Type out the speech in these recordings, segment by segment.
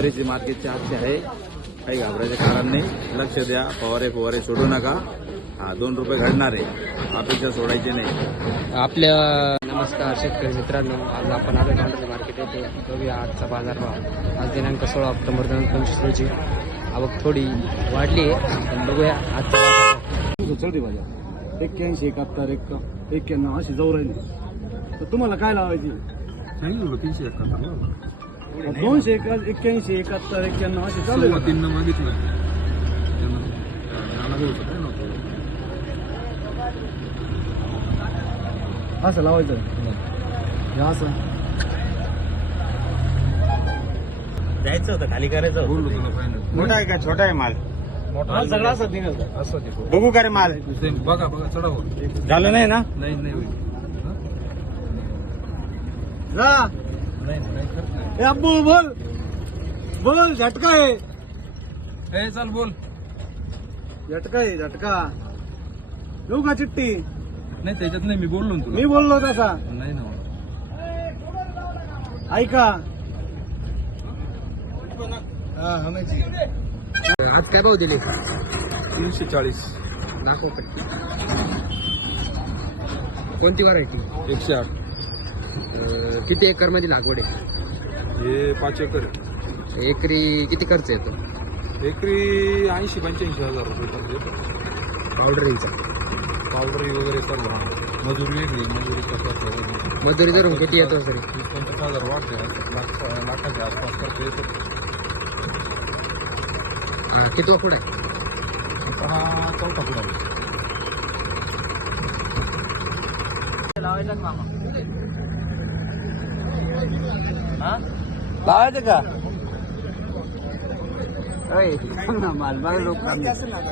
बरीचशी मार्केटची आजची आहे, काही घाबरायचे कारण नाही. लक्ष द्या, फवारे सोडू नका. हा 2 रुपये घडणार आहे, अपेक्षा सोडायची नाही. आपल्या नमस्कार शेतकरी मित्रांनो, आज आपण आलो कांडोली मार्केट येथे. बघूया आजचा बाजारभाव. आज दिनांक 16 ऑक्टोबर 2025 रोजी आवक थोडी वाढली आहे, पण बघूया आजचा बाजारभाव. चढली बाजार 81, 71, 91 अशी जाऊ राहिली. तर तुम्हाला काय लावायची? 371 200, 81, 71, 91 अशी चालू आहे. 3 मागितलं. असं लावायचं हे असं जायचं होतं, खाली करायचं मोठा आहे का छोटा आहे माल? माल सगळा असं निघाल. बघू का रे माल? बघा चढावं झालं नाही ना? नाही जा. ए अब्बू बोल झटका आहे. चल बोल. झटका आहे झटका. येऊ का चिट्टी? नाही त्याच्यात नाही, मी बोललो ना तुला. मी बोललो तसा. नाही ना, ऐका. आज काय भाव दिले? 340. दाखव पट्टी. कोणती व्हरायटी? 108. किती एकर मध्ये लागवड आहे? हे 5 एकर. एकरी किती खर्च येतो? एकरी 80-85 हजार रुपये. पावडरी वगैरे सर्व. मजुरी वेगळी, मजुरी धरून किती येतो सर? 20-25 हजार वाटते. लाखाच्या आसपास खर्च येतो. किती पुढे आहे? आता हा 4था पुढा आहे. लावायचं का? माल बघा लोक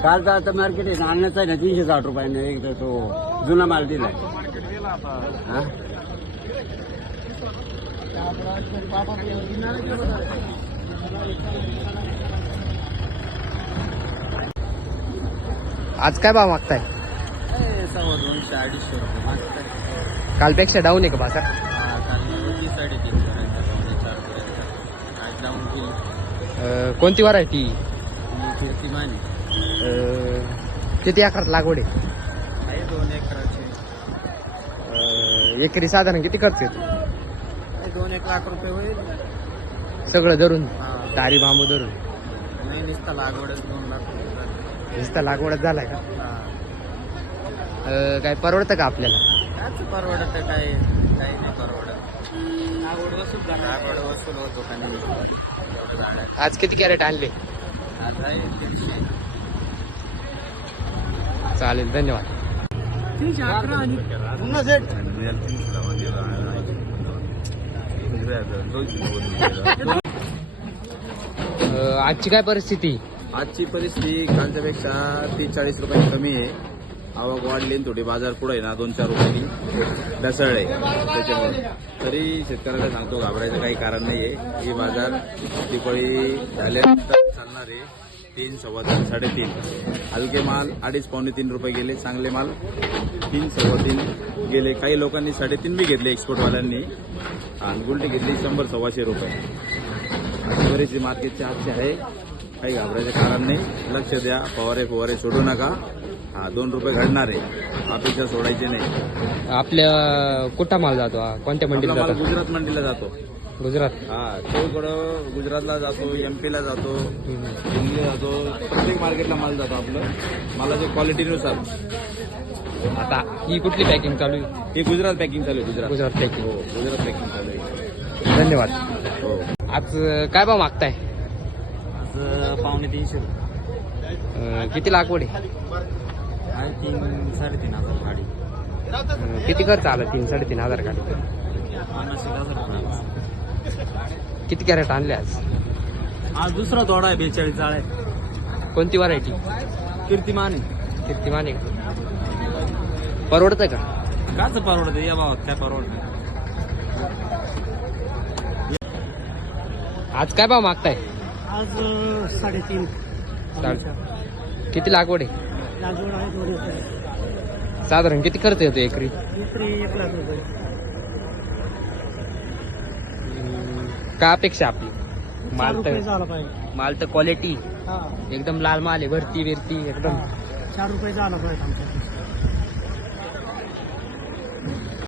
कालचा आता मार्केट आहे आणण्याचा आहे ना 360 रुपयाने. एक तर तो जुना माल दिलाय. आज काय भाव मागताय? 200-250 रुपये. कालपेक्षा डाऊन आहे का बाजार? 3.5 कोणती व्हरायटी? कीर्तिमान किती एकरात लागवड आहे? 2 एकराचे. एकरी साधारण किती खर्च येतो? 2-1 लाख रुपये होईल सगळं धरून, हा. तारी बांबू धरून? नाही नुसतं लागवडच 2 लाख रुपये. नुसता लागवडच झालाय का? हा. काय परवडतं का आपल्याला? काच परवडत काही नाही परवडत. लागवड वसूल होतो का नाही. आज किती कॅरेट आणले? आज आहे 300. चालेल, धन्यवाद. 311 आणि पुन्हा सेट. आजची काय परिस्थिती? आजची परिस्थिती कालच्यापेक्षा 30-40 रुपये कमी आहे. आवक वाढली आणि थोडी बाजार पुढे आहे ना 2-4 रुपयांनी ढसळले. त्याच्यामुळे तरी शेतकऱ्याला सांगतो, घाबरायचं काही कारण नाही आहे. ही बाजार दिवाळी झाल्यानंतर चालणार आहे. 3, 3.25, 3.5. हलके माल 2.5-3 रुपये गेले. चांगले माल 3, 3.25 गेले. काही लोकांनी 3.5 बी घेतले एक्सपोर्टवाल्यांनी, आणि गुलटी घेतली 100-125 रुपये. बरीचशी मार्केटची आजची आहे, काही घाबरायचे कारण नाही. लक्ष द्या, फवारे सोडू नका. हा 2 रुपये घडणार आहे, अपेक्षा सोडायची नाही. आपल्या कुठं माल जातो? कोणत्या मंडीला आपला माल जातो? गुजरात मंडीला जातो. गुजरात? हा, चौकडं गुजरातला जातो, MP ला जातो, दिल्लीला जातो. प्रत्येक मार्केटला माल जातो आपलं, मालाच्या क्वालिटीनुसार. आता ही कुठली पॅकिंग चालू आहे? हे गुजरात पॅकिंग चालू आहे. गुजरात पॅकिंग. हो, गुजरात पॅकिंग चालू आहे. धन्यवाद. हो. आज काय भाव मागताय? 2.5-300. किती लागवड आहे? 3-3.5 हजार गाडी. किती खर्च आला? 3-3.5 हजार गाडी. 50,000. किती कॅरेट आणले आज? आज दुसरा तोडा आहे 42 आहे. कोणती व्हरायटी? कीर्तिमान आहे. कीर्तिमान आहे का? परवडतं का? काच परवडत या भावात काय परवडत? आज काय भाव मागताय? आज 3.5. किती लागवड आहे? लागवड आहे 2 एकर. साधारण किती खर्च येतो एकरी? एकरी 1 लाख रुपये. काय अपेक्षा आपली? माल तर झाला पाहिजे माल तर क्वालिटी हा एकदम लाल माल आहे, भरती बिरती एकदम 4 रुपये झाला पाहिजे आमच्या